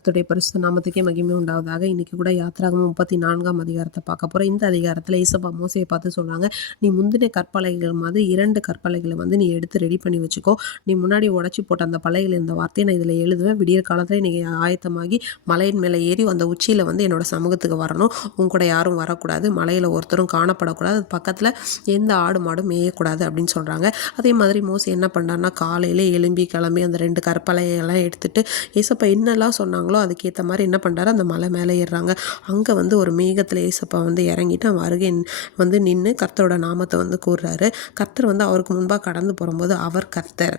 கர்த்தருடைய பரிசுத்த நாமத்துக்கே மகிமை உண்டாவதாக. இன்னைக்கு கூட யாத்திராகமம் 34ஆம் அதிகாரத்தை பார்க்க போகிறோம். இந்த அதிகாரத்தில் ஏசப்பா மோசையை பார்த்து சொல்கிறாங்க, நீ முந்தின கற்பலகைகள் மாதிரி 2 கற்பலகைகளை நீ எடுத்து ரெடி பண்ணி வச்சுக்கோ. நீ முன்னாடி உடச்சி போட்ட அந்த பலகையில் இந்த வார்த்தையை நான் இதில் எழுதுவேன். விடியற் காலத்தில் நீங்கள் ஆயத்தமாகி மலையின் மேலே ஏறி அந்த உச்சியில் என்னோட சமூகத்துக்கு வரணும். உங்க கூட யாரும் வரக்கூடாது, மலையில் ஒருத்தரும் காணப்படக்கூடாது, அது பக்கத்தில் எந்த ஆடு மாடும் மேயக்கூடாது அப்படின்னு சொல்கிறாங்க. அதே மாதிரி மோசை என்ன பண்ணார்னா, காலையிலே கிளம்பி அந்த 2 கற்பலகைகள்லாம் எடுத்துட்டு ஏசப்பா என்னெல்லாம் சொன்னாங்களோ அதுக்கேற்ற மாதிரி என்ன பண்ணுறாரு, அந்த மலை மேலே ஏறுறாங்க. அங்கே ஒரு மேகத்தில் ஏசப்பா இறங்கிட்டு அவன் அருகே நின்று கர்த்தரோட நாமத்தை கூறுறாரு. கர்த்தர் அவருக்கு முன்பாக கடந்து போகும்போது, அவர்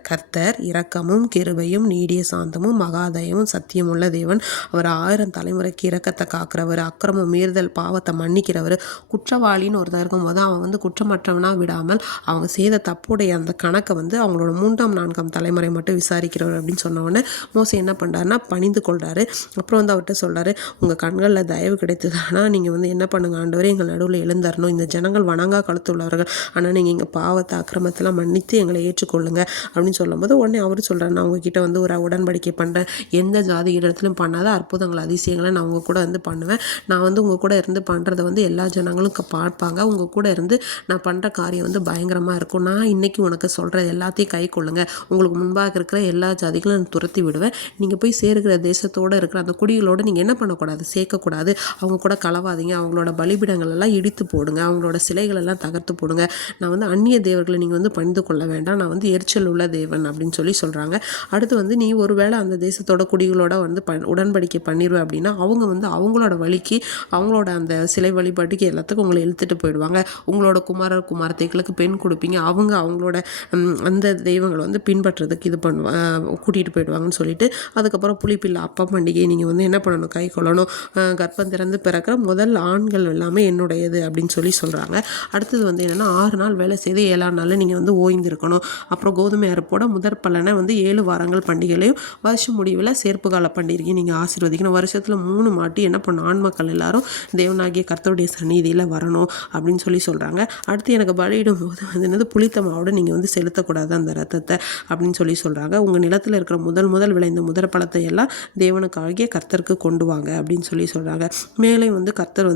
கர்த்தர் இரக்கமும் கிருபையும் நீடிய சாந்தமும் மகாதயமும் சத்தியம் உள்ள தேவன். அவர் 1000 தலைமுறைக்கு இரக்கத்தை காக்கிறவர், அக்கிரமம் மீறுதல் பாவத்தை மன்னிக்கிறவர். குற்றவாளின்னு ஒருத்தர் இருக்கும்போது அவன் குற்றமற்றவனாக விடாமல் அவங்க செய்த தப்புடைய அந்த கணக்கை அவங்களோட 3ஆம் 4ஆம் தலைமுறை மட்டும் விசாரிக்கிறவர் அப்படின்னு சொன்ன உடனே மோசே என்ன பண்ணுறாருன்னா பணிந்து கொள்கிறாரு. அப்புறம் அவர்கிட்ட சொல்கிறாரு, உங்கள் கண்களில் தயவு கிடைத்ததுன்னா நீங்கள் என்ன பண்ணுங்க ஆண்டவரே, எங்கள் நடுவில் எழுந்தரணும். இந்த ஜனங்கள் வணங்கா கழுத்துள்ளவர்கள், ஆனால் நீங்கள் எங்கள் பாவத்தை அக்கிரமத்தெல்லாம் மன்னித்து எங்களை ஏற்றுக்கொள்ளுங்க அப்படின்னு சொல்லும்போது உடனே அவர் சொல்கிறார், நான் உங்ககிட்ட ஒரு உடன்படிக்கை பண்ணுறேன். எந்த ஜாதி இடத்துலையும் பண்ணாத அற்புதங்கள் அதிசயங்களை நான் உங்கள் கூட பண்ணுவேன். நான் உங்கள் கூட இருந்து பண்ணுறதை எல்லா ஜனங்களும் பார்ப்பாங்க. உங்கள் கூட இருந்து நான் பண்ணுற காரியம் பயங்கரமாக இருக்கும். நான் இன்றைக்கி உனக்கு சொல்கிற எல்லாத்தையும் கை கொள்ளுங்க. உங்களுக்கு முன்பாக இருக்கிற எல்லா ஜாதிகளும் நான் துரத்தி விடுவேன். நீங்கள் போய் சேருகிற தேசத்தோடு இருக்கிற அந்த குடிகளோடு நீங்கள் என்ன பண்ணக்கூடாது, சேர்க்கக்கூடாது. அவங்க கூட கலவாதீங்க. அவங்களோட பலிபீடங்கள் எல்லாம் இடித்து போடுங்க, அவங்களோட சிலைகளெல்லாம் தகர்த்து போடுங்க. நான் அந்நிய தேவர்களை நீங்கள் பணிந்து கொள்ள வேண்டாம். நான் எரிச்சல் உள்ள தேவன் அப்படின்னு சொல்கிறாங்க. அடுத்து நீ ஒருவேளை அந்த தேசத்தோட குடிகளோட உடன்படிக்கை பண்ணிடுவேன் அப்படின்னா அவங்க அவங்களோட வழிக்கு, அவங்களோட அந்த சிலை வழிபாட்டுக்கு எல்லாத்துக்கும் உங்களை இழுத்துட்டு போயிடுவாங்க. உங்களோட குமாரர் குமாரத்தைகளுக்கு பெண் கொடுப்பீங்க. அவங்களோட அந்த தெய்வங்களை பின்பற்றுறதுக்கு இது கூட்டிகிட்டு போயிடுவாங்கன்னு சொல்லிட்டு, அதுக்கப்புறம் புளிப்பில்லை அப்பா பண்டிகை நீங்கள் என்ன பண்ணணும், கை கொள்ளணும். கர்ப்பம் திறந்து பிறக்கிற முதல் ஆண்கள் எல்லாமே என்னுடையது அப்படின்னு சொல்கிறாங்க. அடுத்தது என்னென்னா 6 நாள் வேலை செய்து 7ஆம் நாளில் நீங்கள் ஓய்ந்திருக்கணும். அப்புறம் கோதுமை அறுப்போட முதற் பலனை 7 வாரங்கள் பண்டிகைகளையும் வருஷம் முடிவில் சேர்ப்பு கால பண்டிகையை நீங்கள் ஆசீர்வதிக்கணும். வருஷத்தில் 3 மாட்டி என்ன பண்ணணும், ஆண் மக்கள் எல்லாரும் தேவனாகிய கர்த்தருடைய சந்நிதியில் வரணும் அப்படின்னு சொல்கிறாங்க. அடுத்து எனக்கு பலியிடும் போது என்னது புளித்த மாவோடு நீங்கள் செலுத்தக்கூடாது அந்த ரத்தத்தை அப்படின்னு சொல்கிறாங்க. உங்கள் நிலத்தில் இருக்கிற முதல் விளைந்த முதற் பழத்தை எல்லாம் தேவனுக்காகிய கர்த்தருக்கு கொண்டு வாங்க அப்படின்னு சொல்கிறாங்க. மேலே கர்த்தர்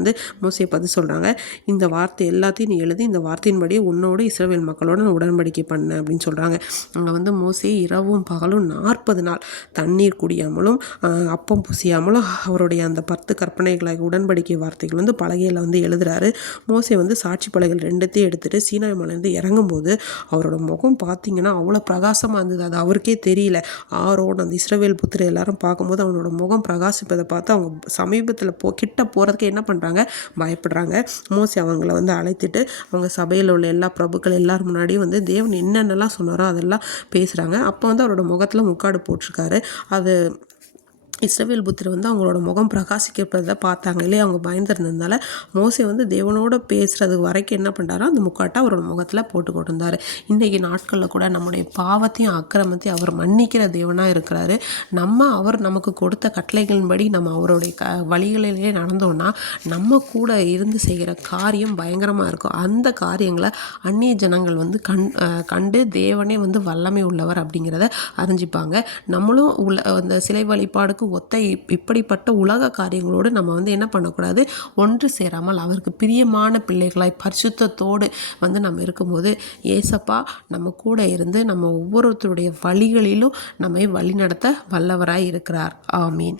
மோசையை பார்த்து சொல்கிறாங்க, இந்த வார்த்தை எல்லாத்தையும் நீ எழுதி இந்த வார்த்தையின்படி உன்னோடு இஸ்ரவேல் மக்களோட நான் உடன்படிக்கை பண்ண அப்படின்னு சொல்கிறாங்க. அங்கே மோசே இரவும் பகலும் 40 நாள் தண்ணீர் குடியாமலும் அப்பம் புசியாமலும் அவருடைய அந்த 10 கற்பனைகளாக உடன்படிக்கை வார்த்தைகள் பலகையில் எழுதுறாரு. மோசே சாட்சி பலகைகள் 2த்தையும் எடுத்துகிட்டு சீனாய் மலையிலேருந்து இறங்கும்போது அவரோட முகம் பார்த்தீங்கன்னா அவ்வளோ பிரகாசமாக இருந்தது. அது அவருக்கே தெரியல. ஆரோன் அந்த இஸ்ரவேல் புத்திர எல்லாரும் பார்க்கும்போது அவனோட முகம் பிரகாசிப்பதை பார்த்து அவங்க சமீபத்தில் கிட்ட போகிறதுக்கு என்ன பண்ணுறாங்க, பயப்படுறாங்க. மோசே அவங்கள அழைத்துட்டு அவங்க சபையில் உள்ள எல்லா பிரபுக்கள் எல்லாரும் முன்னாடியும் தேவன் என்னென்னலாம் சொன்னாரோ அதெல்லாம் பேசுகிறாங்க. அப்போ அவரோட முகத்தில் முக்காடு போட்டிருக்காரு. அது இஸ்ரவேல் புத்திர அவங்களோட முகம் பிரகாசிக்கிறத பார்த்தாங்க இல்லையா, அவங்க பயந்துருந்ததுனால மோசே தேவனோட பேசுகிறது வரைக்கும் என்ன பண்ணுறாரோ அந்த முக்காட்டை அவரோட முகத்தில் போட்டு கொண்டிருந்தார். இன்றைக்கி நாட்களில் கூட நம்முடைய பாவத்தையும் அக்கிரமத்தையும் அவர் மன்னிக்கிற தேவனாக இருக்கிறாரு. அவர் நமக்கு கொடுத்த கட்டளைகளின்படி நம்ம அவருடைய வழிகளிலே நடந்தோன்னா நம்ம கூட இருந்து செய்கிற காரியம் பயங்கரமாக இருக்கும். அந்த காரியங்களை அந்நிய ஜனங்கள் கண்டு தேவனே வல்லமை உள்ளவர் அப்படிங்கிறத அறிஞ்சிப்பாங்க. நம்மளும் அந்த சிலை வழிபாடுக்கு ஒத்த இப்படிப்பட்ட உலக காரியங்களோடு நம்ம என்ன பண்ணக்கூடாது, ஒன்று சேராமல் அவருக்கு பிரியமான பிள்ளைகளாய் பரிசுத்தத்தோடு நம்ம இருக்கும்போது ஏசப்பா நம்ம கூட இருந்து நம்ம ஒவ்வொருத்தருடைய வழிகளிலும் நம்மை வழிநடத்த வல்லவராய் இருக்கிறார். ஆமீன்.